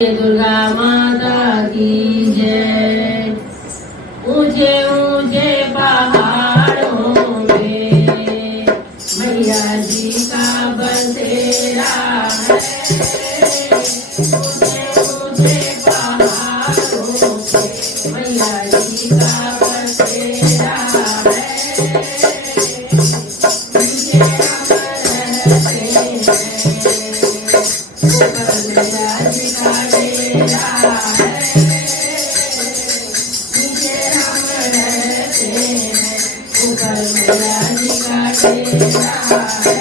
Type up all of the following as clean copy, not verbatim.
दुर्गा माता की जय। ऊंचे ऊंचे पहाड़ों में मैया जी का बसेरा है। ऊंचे ऊंचे पहाड़ों में मैया जी का बसेरा है। नीचे हम रहते हैं, ऊपर मैया जी का डेरा है। नीचे हम रहते हैं, ऊपर मैया जी का डेरा है।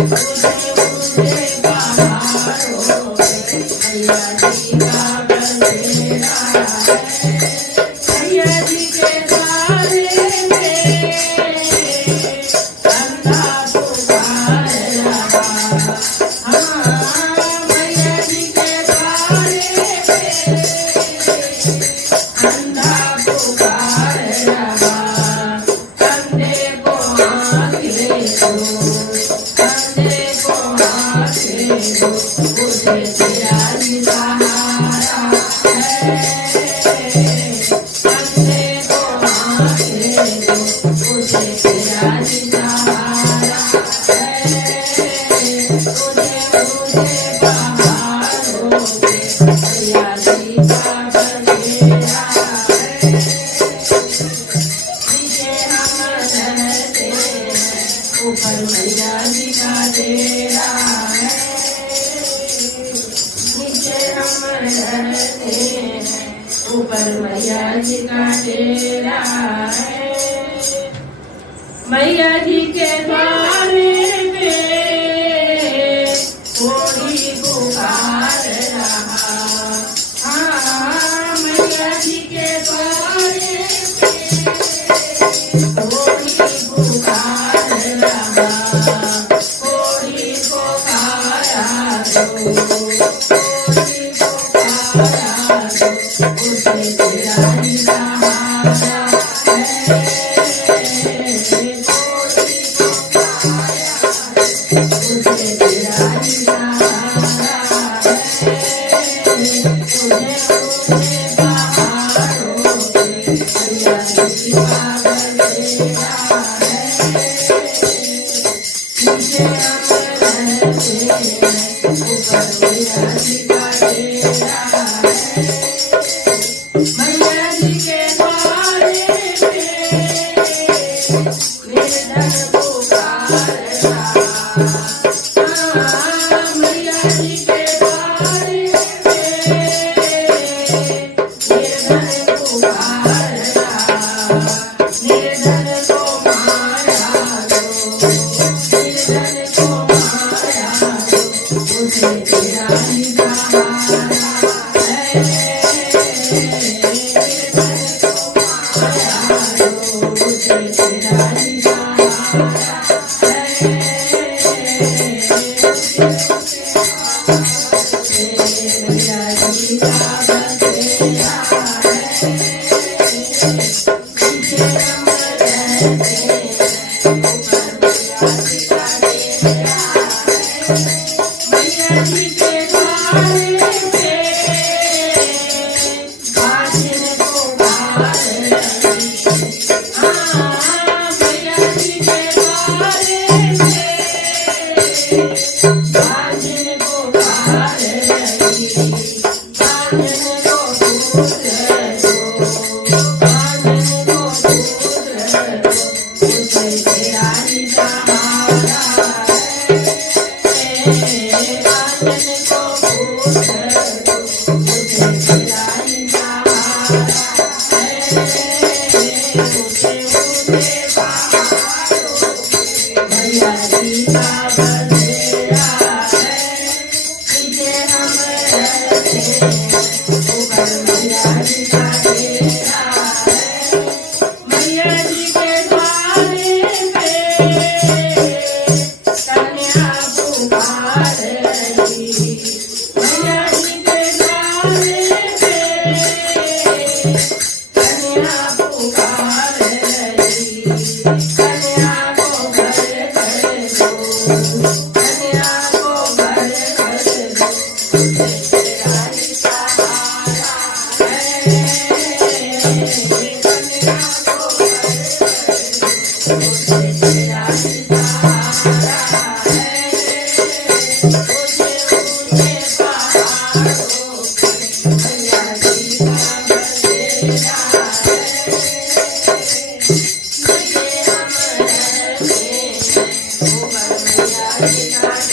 ऊंचे ऊंचे पहाड़ों पे मैया जी का बसेरा है। मैया जी के द्वारे में अंधा पुकार रहा। हाँ, मैया जी के द्वारे में अंधा पुकार रहा। अंधे को आंखें दो, अंधे को आंखें दो, उसे तेरा ही सहारा है। अंधे को आंखें दो, उसे तेरा ही सहारा है। ऊंचे ऊंचे पहाड़ों पे मैया जी का बसेरा है। नीचे हम रहते हैं, ऊपर मैया जी का डेरा है। नीचे हम रहते हैं, ऊपर मैया जी का डेरा है। मैया जी के द्वारे में कोई पुकार रहा। हाँ, मैया जी के द्वारे में कोई पुकार रहा। कोई पुकारा दो, कोई पुकारा दो, उसे तेरा ही सहारा है। उसे तेरा ही सहारा है। ऊंचे ऊंचे पहाड़ों पे मैया जी का बसेरा है। नीचे हम रहते हैं, ऊपर मैया जी का डेरा है। मैया जी के द्वारे में निर्धन पुकार रहा। हाँ, मैया जी के द्वारे में निर्धन पुकार रहा। निर्धन को माया दो, निर्धन को माया दो, उसे तेरा ही सहारा है। निर्धन को माया दो, उसे तेरा ही सहारा है। मैया जी का बसेरा है। नीचे हम रहते हैं, ऊपर मैया जी का डेरा है। मैया जी के द्वारे में बाजिन पुकार रही। हाँ, मैया जी के द्वारे में बाजिन पुकार रही। बाजिन को दूध दो, बाजिन को दूध दो, उसे तेरा ही सहारा है। बाजिन को दूध दो, उसे तेरा ही सहारा है। ऊंचे ऊंचे पहाड़ों पे मैया जी का बसेरा है। Hare